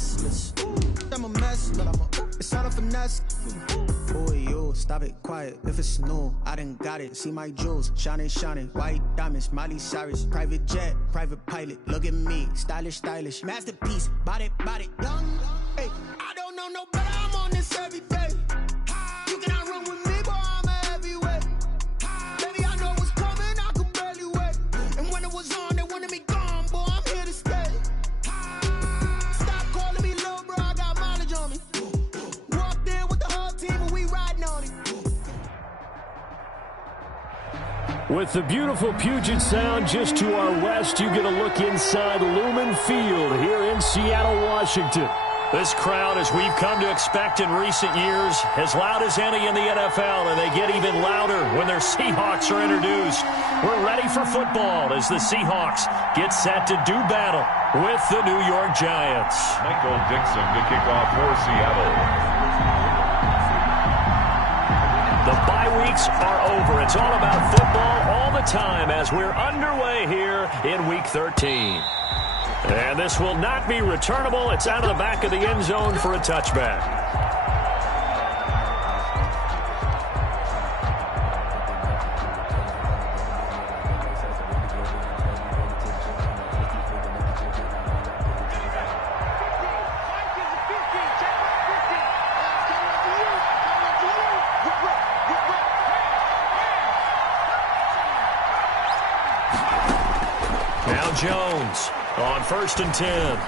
restless. I'm a mess, but it's all a finesse. Boy, you stop it quiet. If it's new, I done got it. See my jewels, shining, shining. White diamonds, Miley Cyrus. Private jet, private pilot. Look at me, stylish, stylish. Masterpiece, body, young. Hey, I don't know no better. I'm on this every day. You cannot run with me, boy. I'm a heavyweight. Baby, I know what's coming. I could barely wait. And when it was on, they wanted me gone, boy. I'm here to stay. Stop calling me little bro. I got mileage on me. Walked in with the whole team and we riding on it. With the beautiful Puget Sound just to our west, you get a look inside Lumen Field here in Seattle, Washington. This crowd, as we've come to expect in recent years, as loud as any in the NFL, and they get even louder when their Seahawks are introduced. We're ready for football as the Seahawks get set to do battle with the New York Giants. Michael Dixon to kick off for Seattle. The bye weeks are over. It's all about football all the time as we're underway here in Week 13. And this will not be returnable. It's out of the back of the end zone for a touchback. Now Jones on 1st and 10.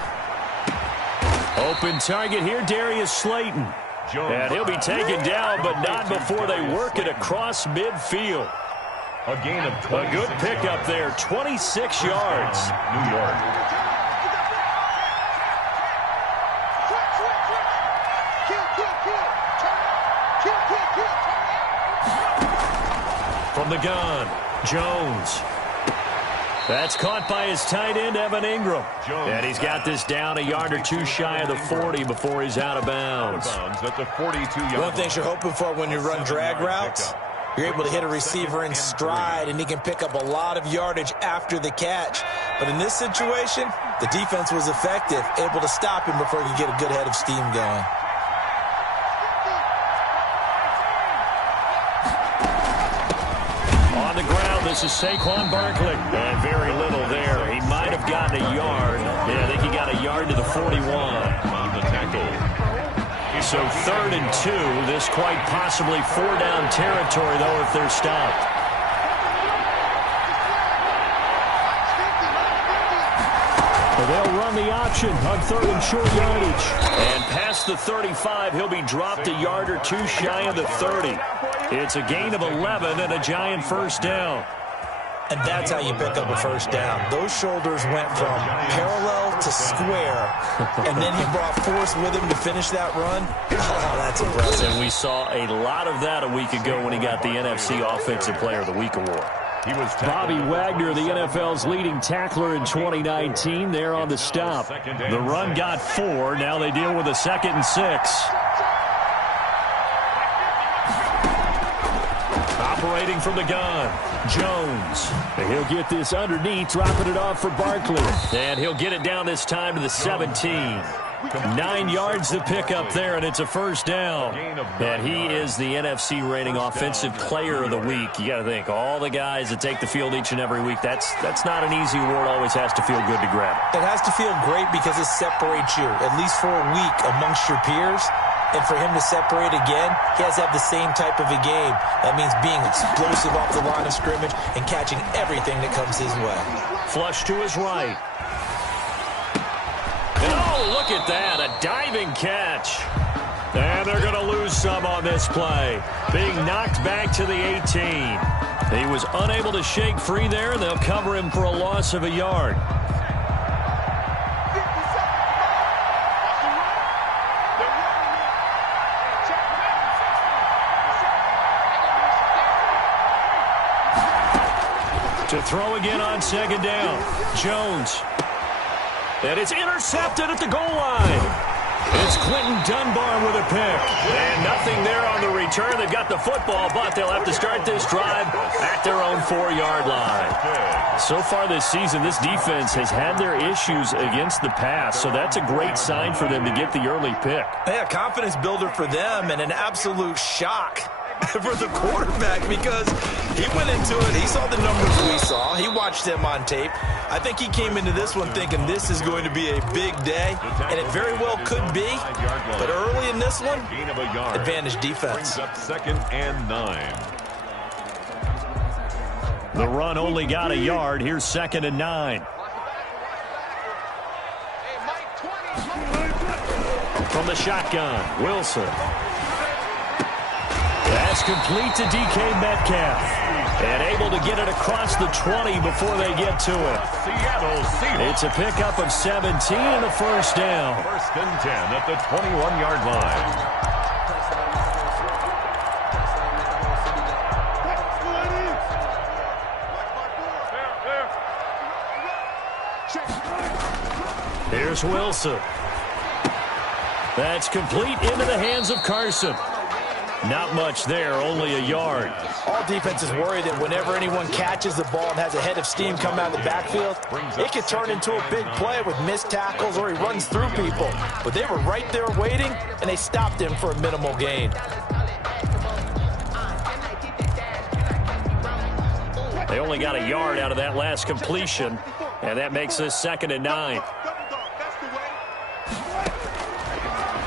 Open target here, Darius Slayton. And he'll be taken down, but not before they work it across midfield. A gain of 26. A good pickup there, 26 yards. New York. From the gun, Jones. That's caught by his tight end, Evan Ingram. And he's got this down a yard or two shy of the 40 before he's out of bounds. At the 42-yard. One of the things you're hoping for when you run drag routes, you're able to hit a receiver in stride, and he can pick up a lot of yardage after the catch. But in this situation, the defense was effective, able to stop him before he could get a good head of steam going. On the ground, this is Saquon Barkley. And very little there. He might have gotten a yard. Yeah, I think he got a yard to the 41. On the tackle. So 3rd and 2. This quite possibly 4-down territory, though, if they're stopped. They'll run the option on 3rd and short yardage. And past the 35, he'll be dropped a yard or two shy of the 30. It's a gain of 11 and a Giant first down. And that's how you pick up a first down. Those shoulders went from parallel to square, and then he brought force with him to finish that run. Oh, that's impressive. And we saw a lot of that a week ago when he got the NFC Offensive Player of the Week award. Bobby Wagner, the NFL's leading tackler in 2019, there on the stop. The run got 4. Now they deal with a 2nd and 6. Operating from the gun, Jones. And he'll get this underneath, dropping it off for Barkley. And he'll get it down this time to the 17. 9 yards to pick up there, and it's a first down. And he is the NFC rating Offensive Player of the Week. You got to think, all the guys that take the field each and every week, that's not an easy award. Always has to feel good to grab it. It has to feel great because it separates you, at least for a week, amongst your peers. And for him to separate again, he has to have the same type of a game. That means being explosive off the line of scrimmage and catching everything that comes his way. Flush to his right. Oh, look at that, a diving catch. And they're going to lose some on this play. Being knocked back to the 18. He was unable to shake free there, and they'll cover him for a loss of a yard. To throw again on 2nd down. Jones. And it's intercepted at the goal line. It's Quentin Dunbar with a pick. And nothing there on the return. They've got the football, but they'll have to start this drive at their own 4-yard line. So far this season, this defense has had their issues against the pass, so that's a great sign for them to get the early pick. Yeah, confidence builder for them and an absolute shock for the quarterback because he went into it. He saw the numbers we saw. He watched them on tape. I think he came into this one thinking this is going to be a big day, and it very well could be. But early in this one, advantage defense. Brings up 2nd and 9. The run only got a yard. Here's 2nd and 9. From the shotgun, Wilson. That's complete to DK Metcalf. And able to get it across the 20 before they get to it. It's a pickup of 17 and a first down. 1st and 10 at the 21-yard line. Here's Wilson. That's complete into the hands of Carson. Not much there, only a yard. All defenses worry that whenever anyone catches the ball and has a head of steam come out of the backfield, it could turn into a big play with missed tackles or he runs through people. But they were right there waiting, and they stopped him for a minimal gain. They only got a yard out of that last completion, and that makes this 2nd and 9.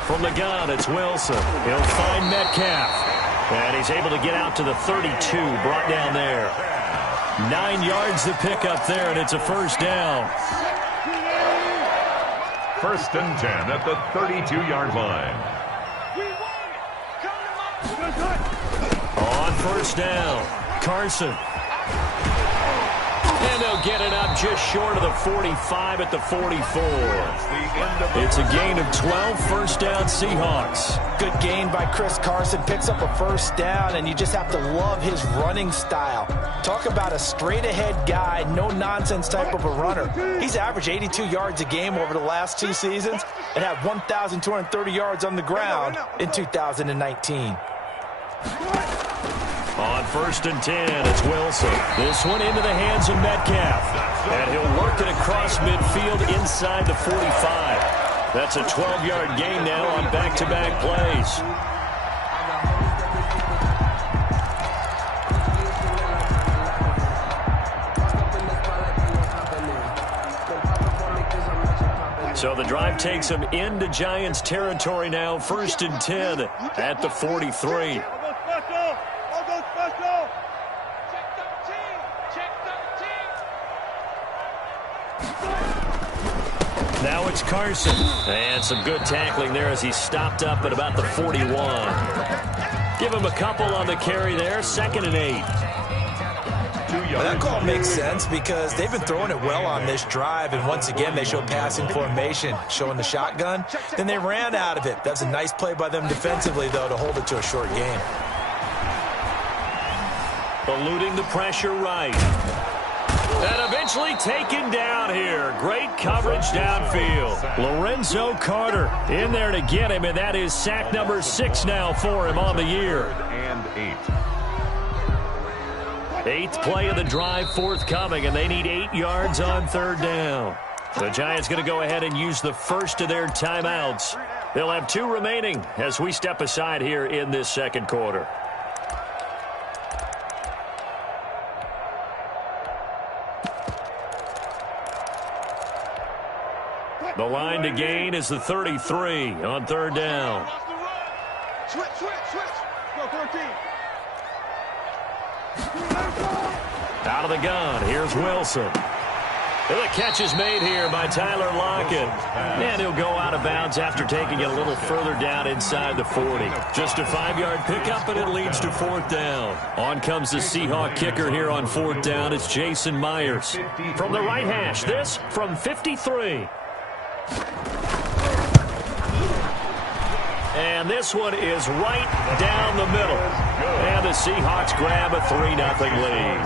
From the gun, it's Wilson. He'll find Metcalf. And he's able to get out to the 32, brought down there. 9 yards to pick up there, and it's a first down. 1st and 10 at the 32-yard line. On first down, Carson. And they'll get it up just short of the 45 at the 44. It's a gain of 12, first down Seahawks. Good gain by Chris Carson, picks up a first down, and you just have to love his running style. Talk about a straight-ahead guy, no-nonsense type of a runner. He's averaged 82 yards a game over the last 2 seasons and had 1,230 yards on the ground in 2019. On 1st and 10, it's Wilson. This one into the hands of Metcalf. And he'll work it across midfield inside the 45. That's a 12-yard gain now on back-to-back plays. So the drive takes them into Giants territory now. 1st and 10 at the 43. Now it's Carson. And some good tackling there as he stopped up at about the 41. Give him a couple on the carry there. 2nd and 8. Well, that call makes sense because they've been throwing it well on this drive, and once again they show passing formation, showing the shotgun. Then they ran out of it. That's a nice play by them defensively, though, to hold it to a short game. Eluding the pressure right. And eventually taken down here. Great coverage downfield. Lorenzo Carter in there to get him, and that is sack number 6 now for him on the year. And 8. 8th play of the drive forthcoming, and they need 8 yards on 3rd down. The Giants going to go ahead and use the first of their timeouts. They'll have 2 remaining as we step aside here in this 2nd quarter. The line to gain is the 33 on 3rd down. Switch. Go 13. Out of the gun, here's Wilson. And the catch is made here by Tyler Lockett. And he'll go out of bounds after taking it a little further down inside the 40. Just a 5-yard pickup, and it leads to 4th down. On comes the Seahawk kicker here on 4th down. It's Jason Myers. From the right hash, this from 53. And this one is right down the middle. And the Seahawks grab a 3-0 lead.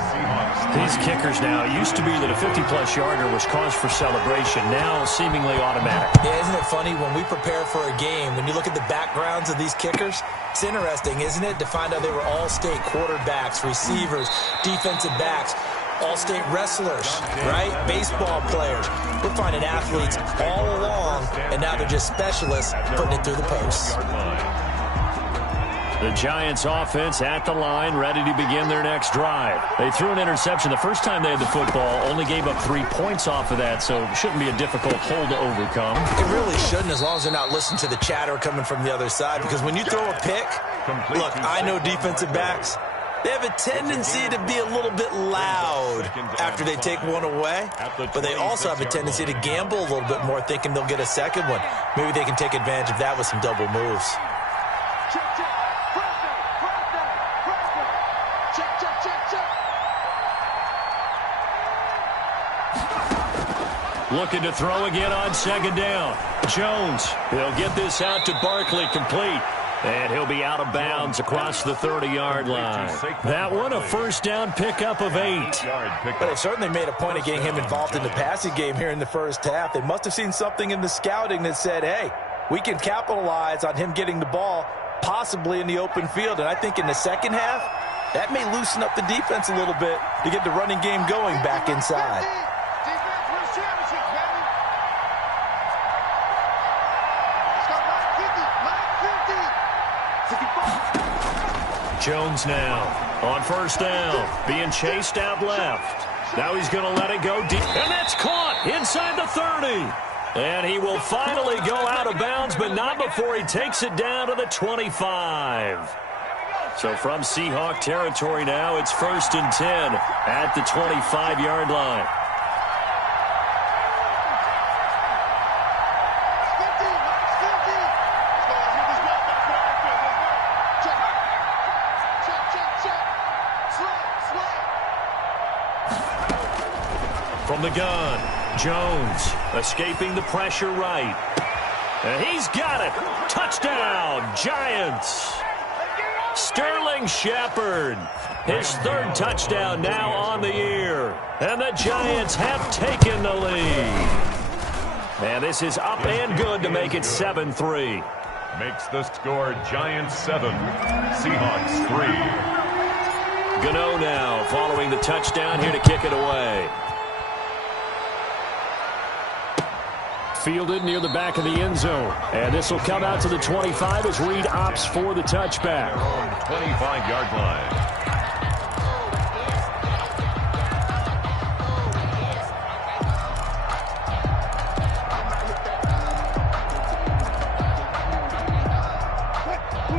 These kickers now, it used to be that a 50-plus yarder was cause for celebration. Now seemingly automatic. Yeah, isn't it funny when we prepare for a game, when you look at the backgrounds of these kickers, it's interesting, isn't it, to find out they were all-state quarterbacks, receivers, defensive backs, all-state wrestlers, right? Baseball players. We're finding athletes all along, and now they're just specialists putting it through the posts. The Giants offense at the line, ready to begin their next drive. They threw an interception the first time they had the football, only gave up 3 points off of that, so it shouldn't be a difficult hole to overcome. It really shouldn't, as long as they're not listening to the chatter coming from the other side, because when you throw a pick, look, I know defensive backs, they have a tendency to be a little bit loud after they take one away, but they also have a tendency to gamble a little bit more, thinking they'll get a second one. Maybe they can take advantage of that with some double moves. Looking to throw again on second down. Jones, he'll get this out to Barkley, complete. And he'll be out of bounds across the 30-yard line. That one, a first down pickup of 8. But they certainly made a point of getting him involved in the passing game here in the first half. They must have seen something in the scouting that said, hey, we can capitalize on him getting the ball, possibly in the open field. And I think in the second half, that may loosen up the defense a little bit to get the running game going back inside. Jones now on first down, being chased out left. Now he's going to let it go deep, and that's caught inside the 30. And he will finally go out of bounds, but not before he takes it down to the 25. So from Seahawk territory now, it's 1st and 10 at the 25-yard line. From the gun, Jones escaping the pressure right. And he's got it. Touchdown, Giants. Sterling Shepard, his 3rd touchdown now on the year. And the Giants have taken the lead. And this is up and good to make it 7-3. Makes the score Giants 7, Seahawks 3. Gano now following the touchdown here to kick it away. Fielded near the back of the end zone. And this will come out to the 25 as Reed opts for the touchback. 25-yard line.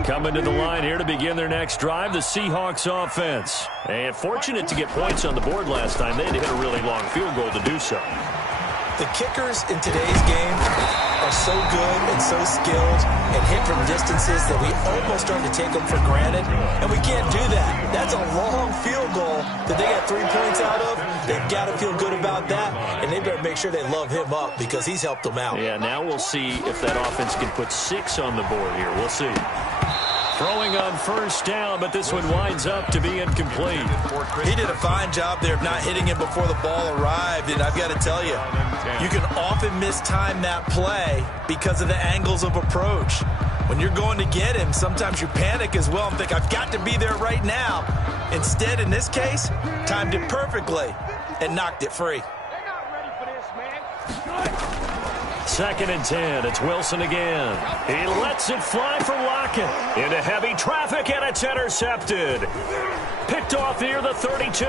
Coming to the line here to begin their next drive, the Seahawks offense. And fortunate to get points on the board last time. They had to hit a really long field goal to do so. The kickers in today's game are so good and so skilled and hit from distances that we almost start to take them for granted, and we can't do that. That's a long field goal that they got 3 points out of. They've got to feel good about that, and they better make sure they love him up because he's helped them out. Yeah, now we'll see if that offense can put 6 on the board here. We'll see. Throwing on first down, but this one winds up to be incomplete. He did a fine job there of not hitting it before the ball arrived, and I've got to tell you, you can often mistime that play because of the angles of approach. When you're going to get him, sometimes you panic as well and think, I've got to be there right now. Instead, in this case, timed it perfectly and knocked it free. They're not ready for this, man. 2nd and 10. It's Wilson again. He lets it fly for Lockett. Into heavy traffic, and it's intercepted. Picked off near the 32.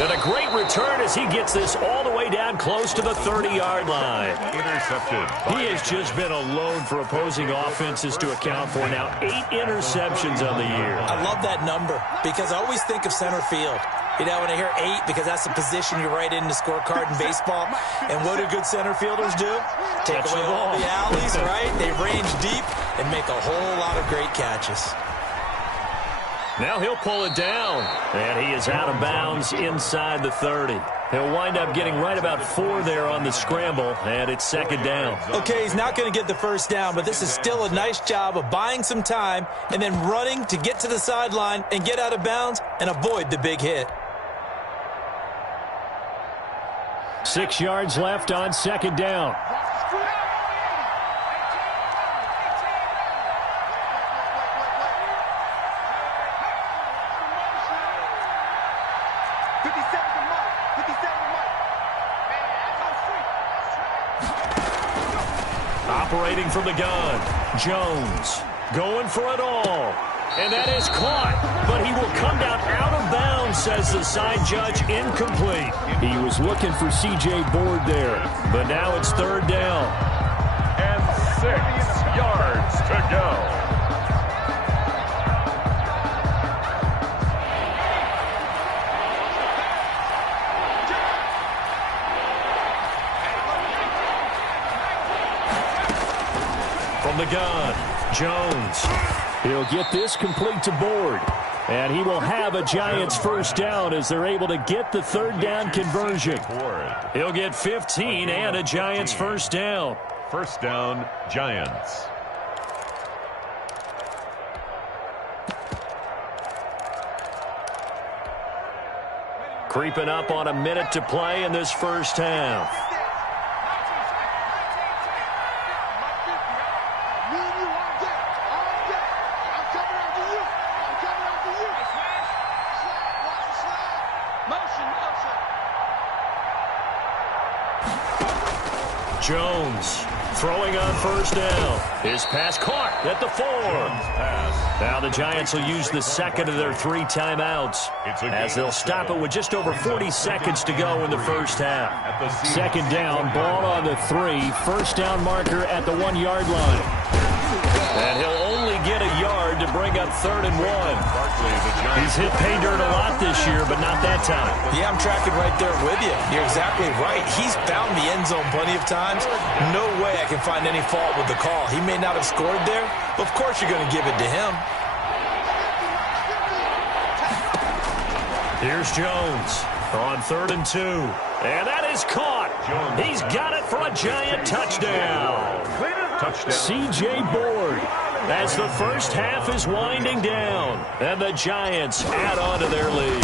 And a great return as he gets this all the way down close to the 30-yard line. Intercepted. He has just been a load for opposing offenses to account for. Now 8 interceptions on the year. I love that number because I always think of center field. You know, when I hear 8, because that's the position you write in the scorecard in baseball. And what do good center fielders do? Take away all the alleys, right? They range deep and make a whole lot of great catches. Now he'll pull it down, and he is out of bounds inside the 30. He'll wind up getting right about 4 there on the scramble, and it's second down. Okay, he's not going to get the first down, but this is still a nice job of buying some time and then running to get to the sideline and get out of bounds and avoid the big hit. 6 yards left on second down. Operating from the gun, Jones going for it all. And that is caught, but he will come down out of bounds, says the side judge, incomplete. He was looking for C.J. Board there, but now it's third down. And 6 yards to go. From the gun, Jones. He'll get this complete to Board. And he will have a Giants first down as they're able to get the third down conversion. He'll get 15 and a Giants first down. First down, Giants. Creeping up on a minute to play in this first half. Jones throwing on first down. His pass caught at the 4. Now the Giants will use the second of their 3 timeouts as they'll stop it with just over 40 seconds to go in the first half. Second down, ball on the 3. First down marker at the 1-yard line. And he'll only get a yard to bring up 3rd and 1. He's hit pay dirt a lot this year, but not that time. Yeah, I'm tracking right there with you. You're exactly right. He's found the end zone plenty of times. No way I can find any fault with the call. He may not have scored there, but of course you're going to give it to him. Here's Jones on 3rd and 2. And that is caught. He's got it for a Giant touchdown. C.J. Board as the first half is winding down. And the Giants add on to their lead.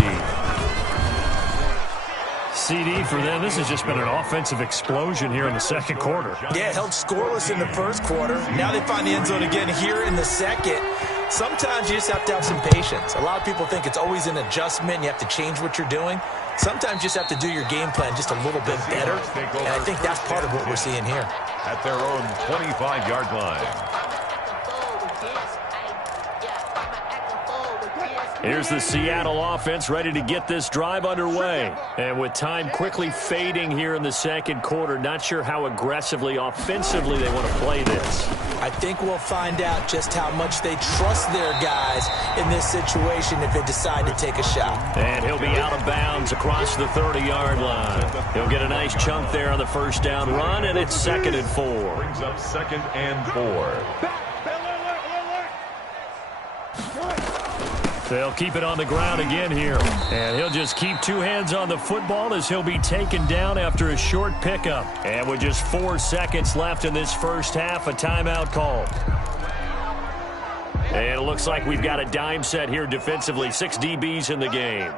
CD for them. This has just been an offensive explosion here in the second quarter. Yeah, held scoreless in the first quarter. Now they find the end zone again here in the second. Sometimes you just have to have some patience. A lot of people think it's always an adjustment. You have to change what you're doing. Sometimes you just have to do your game plan just a little bit better. And I think that's part of what we're seeing here. At their own 25-yard line. Here's the Seattle offense ready to get this drive underway. And with time quickly fading here in the second quarter, not sure how aggressively, offensively they want to play this. I think we'll find out just how much they trust their guys in this situation if they decide to take a shot. And he'll be out of bounds across the 30-yard line. He'll get a nice chunk there on the first down run, and it's 2nd and 4. Brings up 2nd and 4. They'll keep it on the ground again here. And he'll just keep 2 hands on the football as he'll be taken down after a short pickup. And with just 4 seconds left in this first half, a timeout called. And it looks like we've got a dime set here defensively. 6 DBs in the game.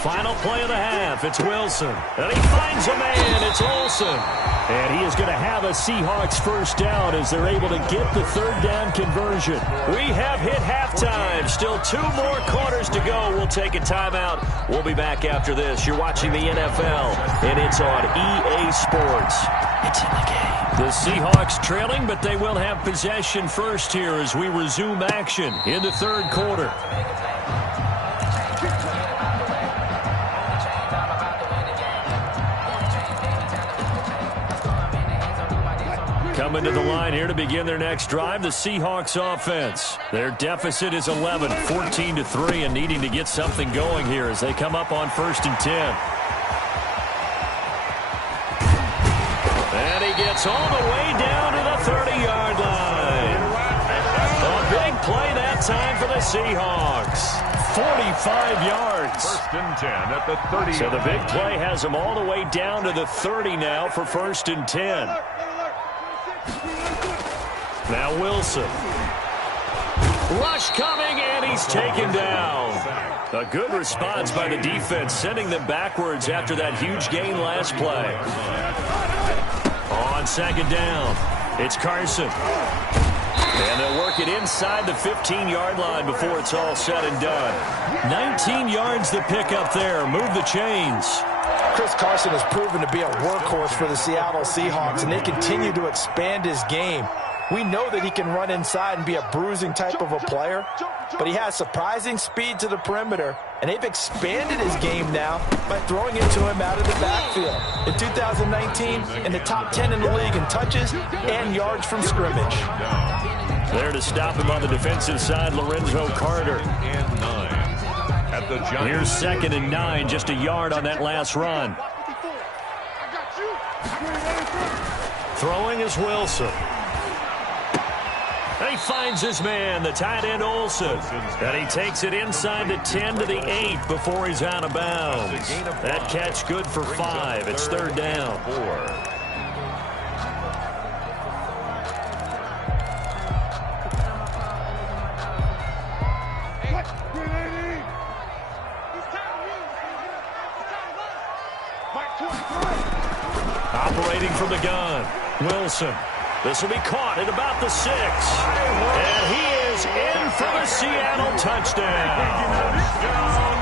Final play of the half. It's Wilson. And he finds a man. It's Olsen. And he is going to have a Seahawks first down as they're able to get the third down conversion. We have hit halftime. Still 2 more quarters to go. We'll take a timeout. We'll be back after this. You're watching the NFL, and it's on EA Sports. It's in the game. The Seahawks trailing, but they will have possession first here as we resume action in the third quarter. Coming to the line here to begin their next drive, the Seahawks offense. Their deficit is 11, 14-3, and needing to get something going here as they come up on 1st and 10. And he gets all the way down to the 30-yard line. A big play that time for the Seahawks. 45 yards. First and 10 at the 30. So the big play has them all the way down to the 30 now for first and 10. Now Wilson. Rush coming, and he's taken down. A good response by the defense, sending them backwards after that huge gain last play. On second down, it's Carson. And they'll work it inside the 15-yard line before it's all said and done. 19 yards to pick up there. Move the chains. Chris Carson has proven to be a workhorse for the Seattle Seahawks, and they continue to expand his game. We know that he can run inside and be a bruising type of a player, but he has surprising speed to the perimeter, and they've expanded his game now by throwing it to him out of the backfield. In 2019, in the top 10 in the league in touches and yards from scrimmage. There to stop him on the defensive side, Lorenzo Carter. And 9 at the Giants. Here's second and 9, just a yard on that last run. Throwing is Wilson. And he finds his man, the tight end Olsen. And he takes it inside the 10 to the 8 before he's out of bounds. That catch good for 5. It's third down. 4. Operating from the gun, Wilson. This will be caught at about the 6. And he is in for the Seattle touchdown.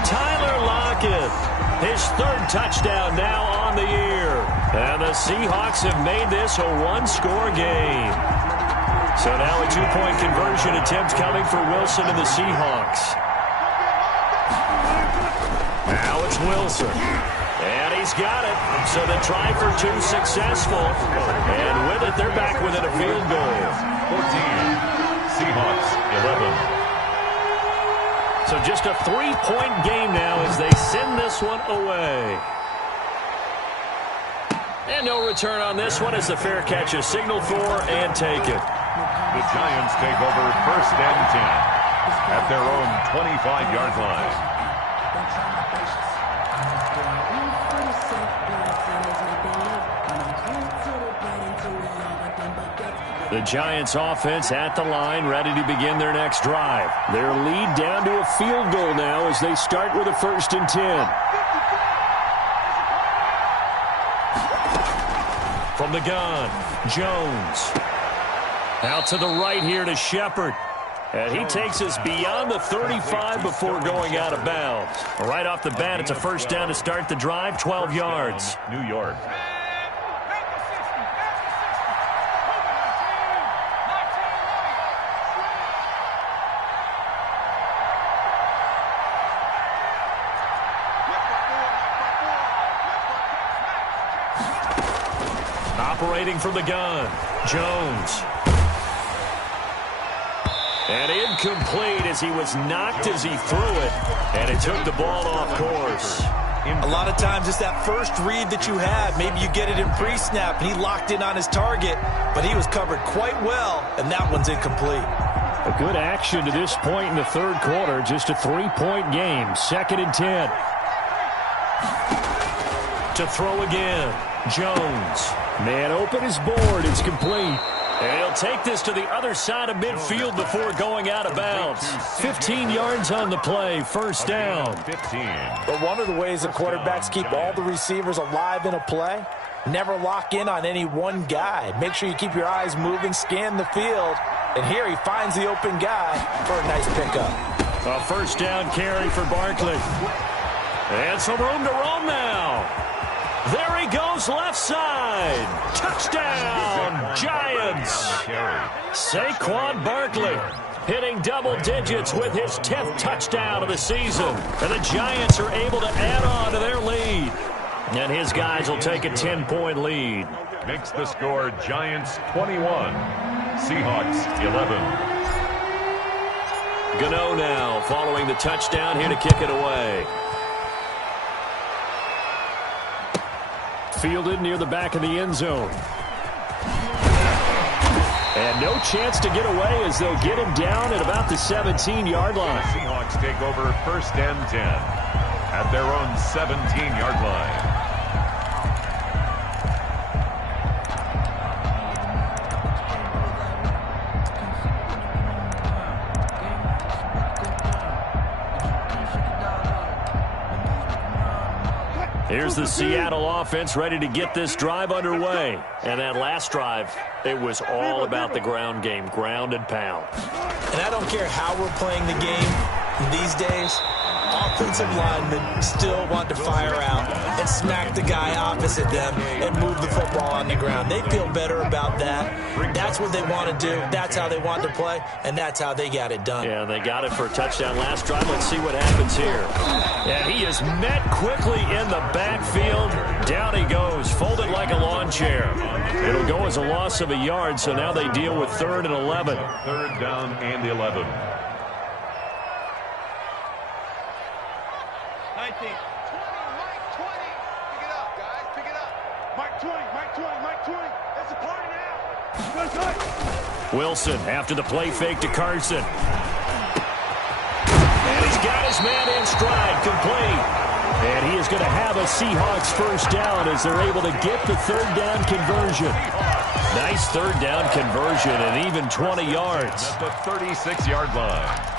Tyler Lockett, his third touchdown now on the year. And the Seahawks have made this a one-score game. So now a two-point conversion attempt coming for Wilson and the Seahawks. Now it's Wilson. And he's got it. So the try for 2 successful. And with it, they're back within a field goal. 14. Seahawks 11. So just a 3-point game now as they send this one away. And no return on this one as the fair catch is signaled for and taken. The Giants take over first and 10 at their own 25-yard line. The Giants offense at the line, ready to begin their next drive. Their lead down to a field goal now as they start with a first and 10. From the gun, Jones. Out to the right here to Shepard. And he takes us beyond the 35 before going out of bounds. Right off the bat, it's a first down to start the drive, 12 yards. New York. Operating from the gun, Jones. And incomplete as he was knocked as he threw it. And it took the ball off course. A lot of times it's that first read that you have. Maybe you get it in pre-snap and he locked in on his target, but he was covered quite well, and that one's incomplete. A good action to this point in the third quarter. Just a 3-point game. Second and 10. To throw again, Jones. Man open his board. It's complete. And he'll take this to the other side of midfield before going out of bounds. 15 yards on the play. First down. 15. But one of the ways the quarterbacks keep all the receivers alive in a play, never lock in on any one guy. Make sure you keep your eyes moving, scan the field. And here he finds the open guy for a nice pickup. A first down carry for Barkley. And some room to roam now. There he goes, left side. Touchdown, Giants. Saquon Barkley hitting double digits with his 10th touchdown of the season. And the Giants are able to add on to their lead. And his guys will take a 10-point lead. Makes the score Giants 21, Seahawks 11. Gano now following the touchdown here to kick it away. Fielded near the back of the end zone. And no chance to get away as they'll get him down at about the 17-yard line. The Seahawks take over first and 10 at their own 17-yard line. Here's the Seattle offense ready to get this drive underway. And that last drive, it was all about the ground game, ground and pound. And I don't care how we're playing the game these days, offensive linemen still want to fire out and smack the guy opposite them and move the football on the ground. They feel better about that. That's what they want to do. That's how they want to play, and that's how they got it done. Yeah, they got it for a touchdown last drive. Let's see what happens here. And he is met quickly in the backfield. Down he goes, folded like a lawn chair. It'll go as a loss of a yard, so now they deal with 3rd and 11. 3rd down and 11. 19. 20, Mike 20. Pick it up, guys. Pick it up. Mike 20, Mike 20, Mike 20. It's a party now. Wilson after the play fake to Carson. And he's got his man in stride, complete. And he is going to have a Seahawks first down as they're able to get the 3rd down conversion. Nice 3rd down conversion and even 20 yards. At the 36-yard line.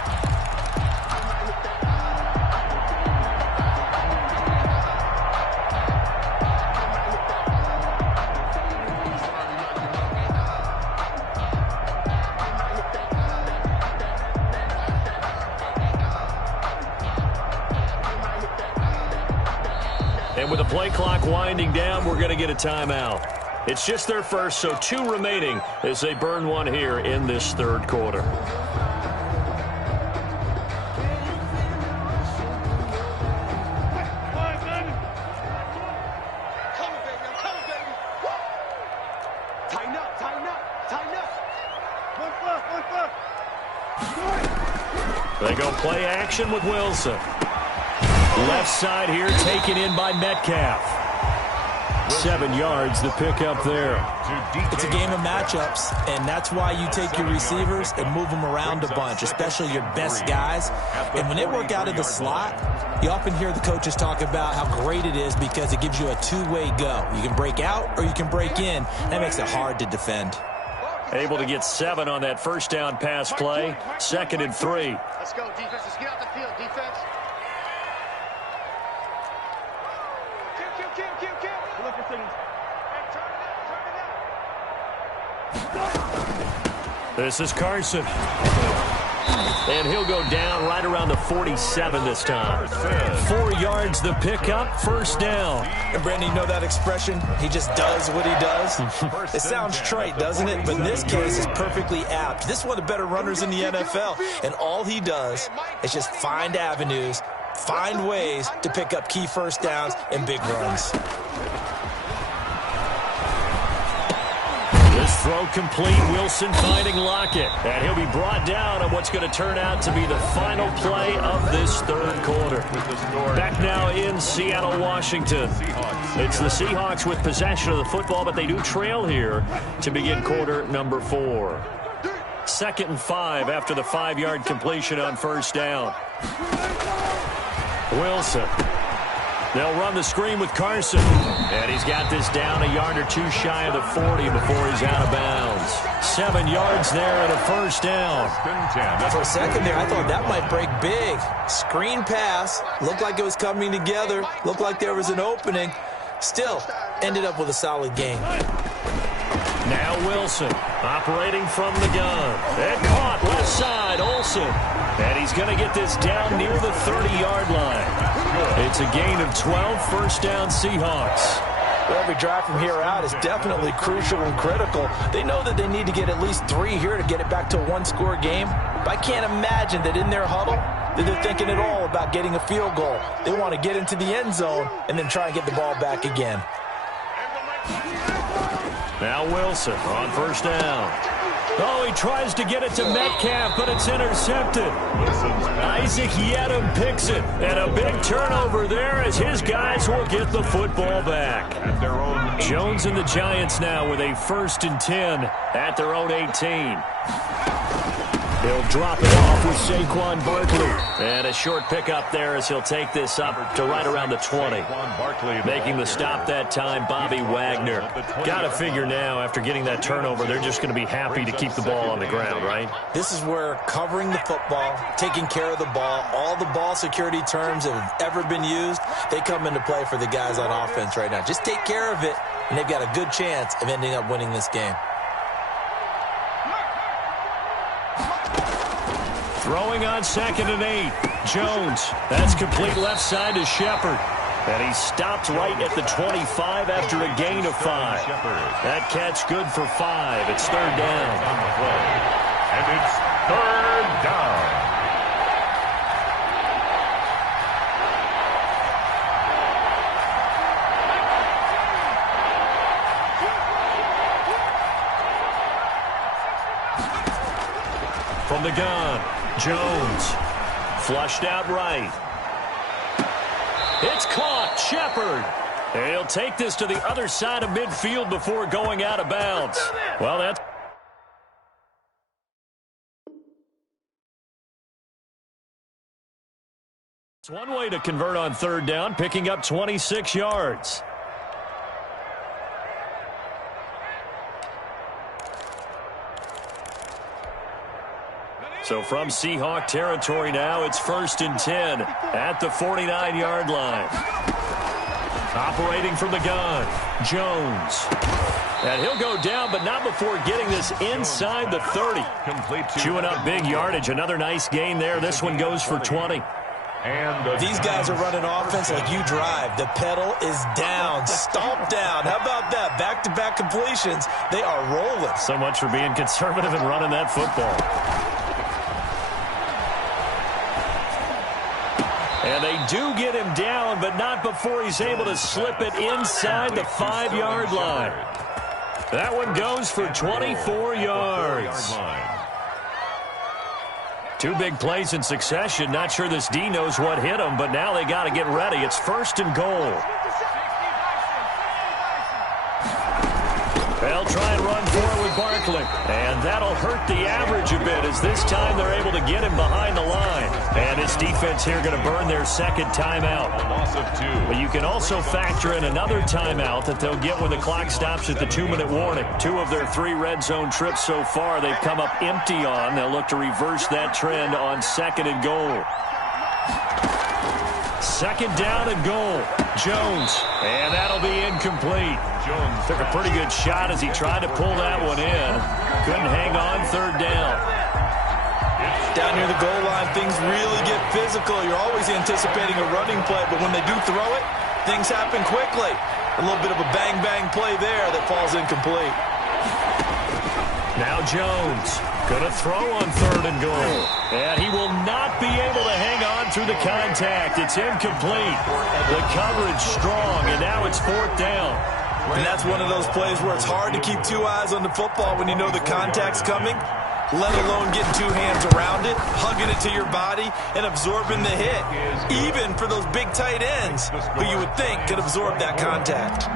And with the play clock winding down, we're going to get a timeout. It's just their first, so 2 remaining as they burn one here in this 3rd quarter. Tighten up, tighten up, tighten up. One foot. They go play action with Wilson. Left side here taken in by Metcalf. 7 yards the pick up there. It's a game of matchups, and that's why you take your receivers and move them around a bunch, especially your best guys. And when they work out of the slot, you often hear the coaches talk about how great it is because it gives you a two-way go. You can break out or you can break in. That makes it hard to defend. Able to get 7 on that first down pass play. 2nd and 3. Let's go, defense. Let's get out the field, defense. Kill. Look for things. Hey, turn it up. This is Carson. And he'll go down right around the 47 this time. 4 yards the pickup, first down. And Brandon, you know that expression? He just does what he does. It sounds trite, doesn't it? But in this case, it's perfectly apt. This is one of the better runners in the NFL. And all he does is just find avenues, find ways to pick up key first downs and big runs. This throw complete. Wilson finding Lockett. And he'll be brought down on what's going to turn out to be the final play of this 3rd quarter. Back now in Seattle, Washington. It's the Seahawks with possession of the football, but they do trail here to begin quarter number 4. 2nd and 5 after the 5-yard completion on first down. Wilson. They'll run the screen with Carson. And he's got this down a yard or 2 shy of the 40 before he's out of bounds. 7 yards there and a first down. For a second there, I thought that might break big. Screen pass. Looked like it was coming together. Looked like there was an opening. Still, ended up with a solid game. Now Wilson operating from the gun. And caught left side, Olsen. And he's going to get this down near the 30-yard line. It's a gain of 12, first down Seahawks. Well, every drive from here out is definitely crucial and critical. They know that they need to get at least 3 here to get it back to a 1-score game. But I can't imagine that in their huddle that they're thinking at all about getting a field goal. They want to get into the end zone and then try and get the ball back again. Now Wilson on first down. Oh, he tries to get it to Metcalf, but it's intercepted. Isaac Yedem picks it, and a big turnover there as his guys will get the football back. Jones and the Giants now with a 1st and 10 at their own 18. He'll drop it off with Saquon Barkley. And a short pickup there as he'll take this up to right around the 20. Making the stop that time, Bobby Wagner. Got to figure now, after getting that turnover, they're just going to be happy to keep the ball on the ground, right? This is where covering the football, taking care of the ball, all the ball security terms that have ever been used, they come into play for the guys on offense right now. Just take care of it, and they've got a good chance of ending up winning this game. Throwing on 2nd and 8. Jones. That's complete left side to Shepard. And he stopped right at the 25 after a gain of 5. That catch good for 5. It's 3rd down. And it's 3rd down. From the gun, Jones. Flushed out right. It's caught. Shepard. He'll take this to the other side of midfield before going out of bounds. Well, that's one way to convert on 3rd down, picking up 26 yards. So from Seahawk territory now, it's 1st and 10 at the 49-yard line. Operating from the gun, Jones. And he'll go down, but not before getting this inside the 30. Chewing up big yardage. Another nice gain there. This one goes for 20. These guys are running offense like you drive. The pedal is down, stomped down. How about that? Back-to-back completions. They are rolling. So much for being conservative and running that football. And they do get him down, but not before he's able to slip it inside the 5-yard line. That one goes for 24 yards. 2 big plays in succession. Not sure this D knows what hit him, but now they got to get ready. It's 1st and goal. They'll try and run forward with Barkley. And that'll hurt the average a bit as this time they're able to get him behind the line. And his defense here going to burn their 2nd timeout. A loss of 2. But you can also factor in another timeout that they'll get when the clock stops at the 2-minute warning. 2 of their 3 red zone trips so far they've come up empty on. They'll look to reverse that trend on 2nd and goal. 2nd down and goal. Jones. And that'll be incomplete. Jones took a pretty good shot as he tried to pull that one in. Couldn't hang on. 3rd down. Down near the goal line, things really get physical. You're always anticipating a running play, but when they do throw it, things happen quickly. A little bit of a bang-bang play there that falls incomplete. Now Jones going to throw on 3rd and goal. And he will not be able to hang on through the contact. It's incomplete. The coverage strong, and now it's 4th down. And that's one of those plays where it's hard to keep 2 eyes on the football when you know the contact's coming, let alone getting 2 hands around it, hugging it to your body, and absorbing the hit. Even for those big tight ends who you would think could absorb that contact.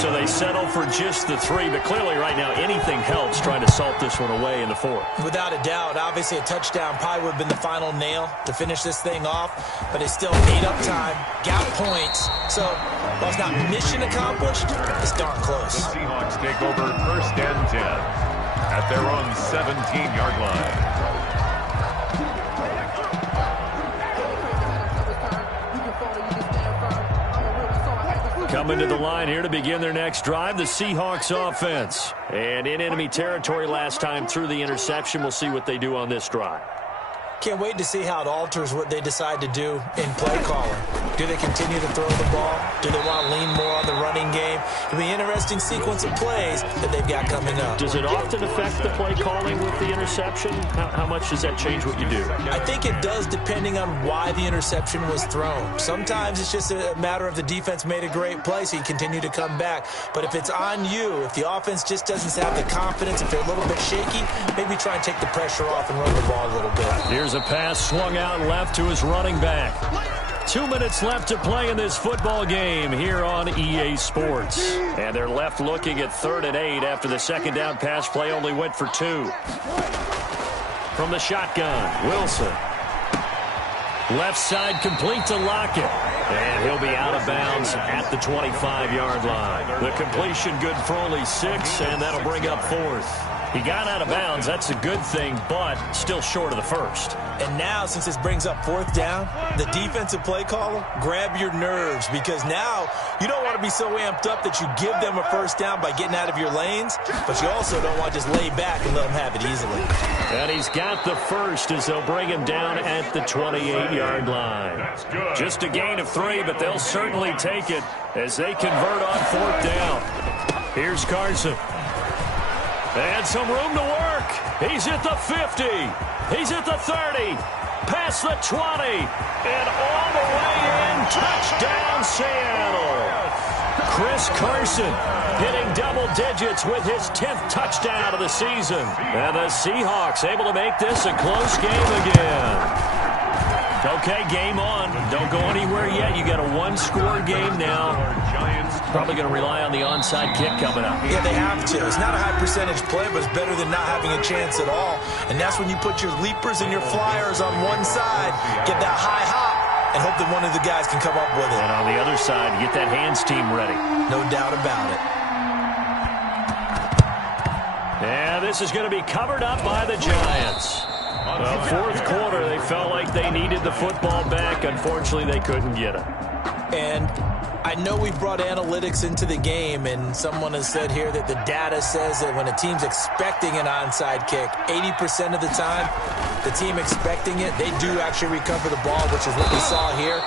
So they settle for just the 3, but clearly right now anything helps trying to salt this one away in the 4th. Without a doubt, obviously a touchdown probably would have been the final nail to finish this thing off, but it's still ate up time, got points, so while it's not mission accomplished, it's darn close. The Seahawks take over 1st and 10 at their own 17-yard line. Coming to the line here to begin their next drive, the Seahawks offense. And in enemy territory last time through the interception. We'll see what they do on this drive. Can't wait to see how it alters what they decide to do in play calling. Do they continue to throw the ball? Do they want to lean more on the running game? It'll be an interesting sequence of plays that they've got coming up. Does it often affect the play calling with the interception? How much does that change what you do? I think it does, depending on why the interception was thrown. Sometimes it's just a matter of the defense made a great play, so you continue to come back. But if it's on you, if the offense just doesn't have the confidence, if they're a little bit shaky, maybe try and take the pressure off and run the ball a little bit. Here's a pass swung out left to his running back. 2 minutes left to play in this football game here on EA Sports. And they're left looking at 3rd and 8 after the second down pass play only went for 2. From the shotgun, Wilson. Left side complete to Lockett. And he'll be out of bounds at the 25-yard line. The completion good for only 6, and that'll bring up 4th. He got out of bounds. That's a good thing, but still short of the first. And now, since this brings up 4th down, the defensive play caller, grab your nerves, because now you don't want to be so amped up that you give them a first down by getting out of your lanes, but you also don't want to just lay back and let them have it easily. And he's got the first as they'll bring him down at the 28-yard line. Just a gain of 3, but they'll certainly take it as they convert on 4th down. Here's Carson. And some room to work. He's at the 50. He's at the 30. Past the 20. And all the way in. Touchdown, Seattle. Chris Carson hitting double digits with his 10th touchdown of the season. And the Seahawks able to make this a close game again. Okay, game on. Don't go anywhere yet. You got a one-score game now. Probably going to rely on the onside kick coming up. Yeah, they have to. It's not a high-percentage play, but it's better than not having a chance at all. And that's when you put your leapers and your flyers on one side, get that high hop, and hope that one of the guys can come up with it. And on the other side, get that hands team ready. No doubt about it. And this is going to be covered up by the Giants. The 4th quarter, they felt like they needed the football back. Unfortunately, they couldn't get it. And I know we brought analytics into the game, and someone has said here that the data says that when a team's expecting an onside kick, 80% of the time, the team expecting it, they do actually recover the ball, which is what we saw here.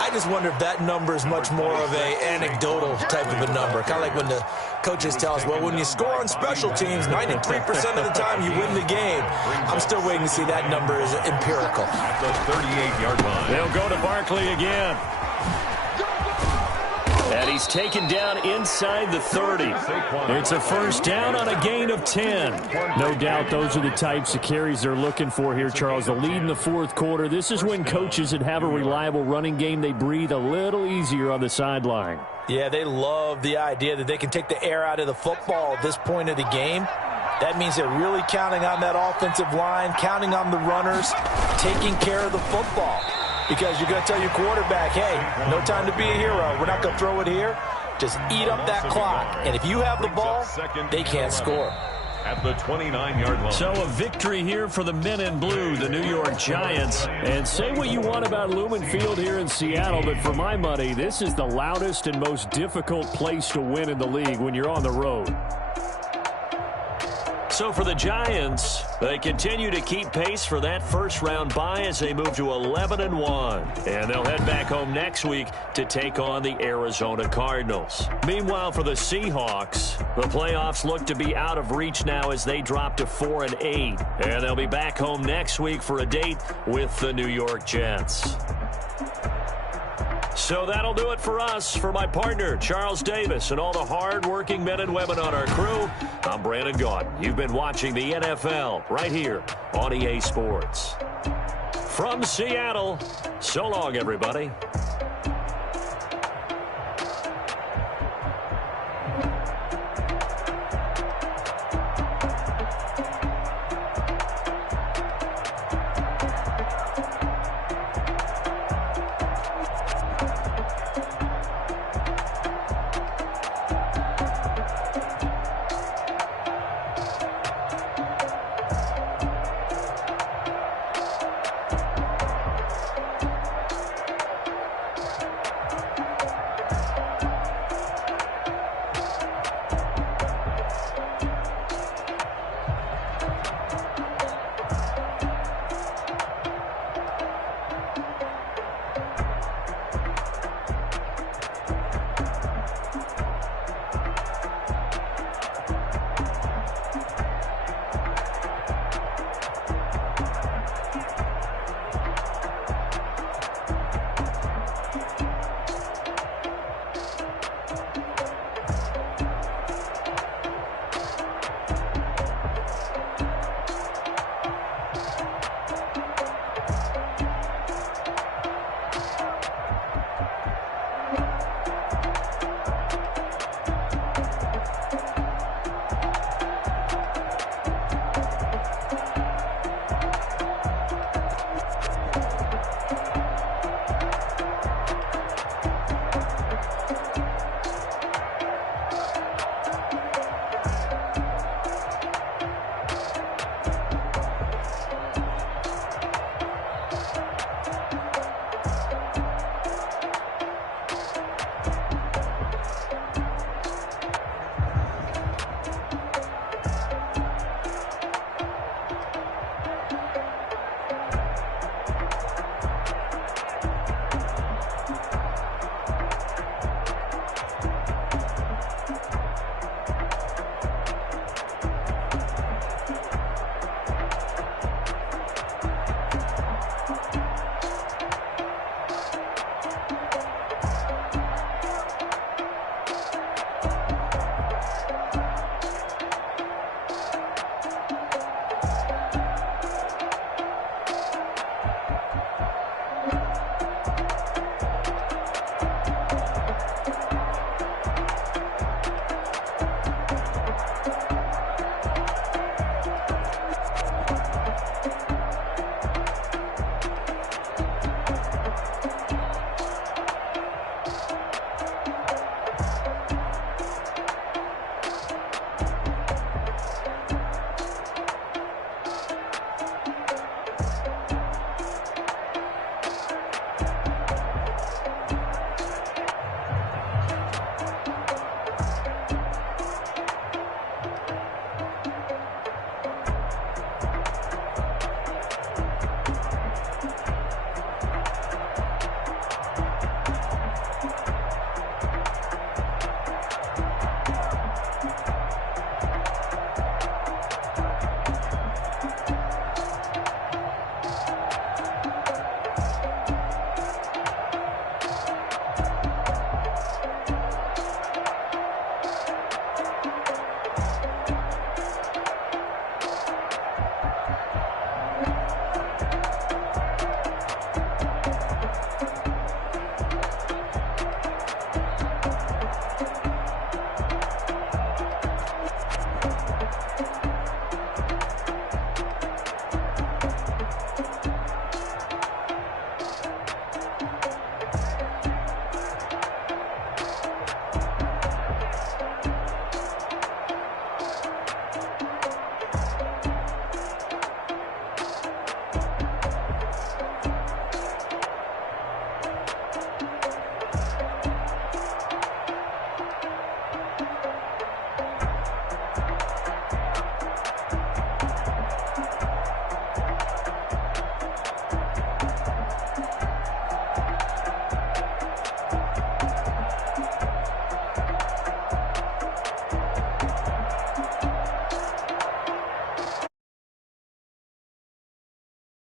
I just wonder if that number is much more of an anecdotal type of a number. Kind of like when the coaches tell us, well, when you score on special teams, 93% of the time you win the game. I'm still waiting to see that number is empirical. At the 38-yard line. They'll go to Barkley again. And he's taken down inside the 30. It's a first down on a gain of 10. No doubt those are the types of carries they're looking for here, Charles. The lead in the 4th quarter. This is when coaches that have a reliable running game, they breathe a little easier on the sideline. Yeah, they love the idea that they can take the air out of the football at this point of the game. That means they're really counting on that offensive line, counting on the runners, taking care of the football. Because you're going to tell your quarterback, hey, no time to be a hero. We're not going to throw it here. Just eat up that clock. And if you have the ball, they can't score. At the 29-yard line. So a victory here for the men in blue, the New York Giants. And say what you want about Lumen Field here in Seattle, but for my money, this is the loudest and most difficult place to win in the league when you're on the road. So for the Giants, they continue to keep pace for that first-round bye as they move to 11-1. And they'll head back home next week to take on the Arizona Cardinals. Meanwhile, for the Seahawks, the playoffs look to be out of reach now as they drop to 4-8. And they'll be back home next week for a date with the New York Jets. So that'll do it for us. For my partner, Charles Davis, and all the hard-working men and women on our crew, I'm Brandon Gaudin. You've been watching the NFL right here on EA Sports. From Seattle, so long, everybody.